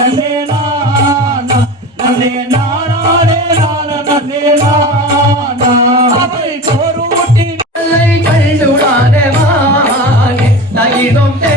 నల్లే Nara నల్లే Nara నల్లే Nara నల్లే Nara నల్లే Nara నల్లే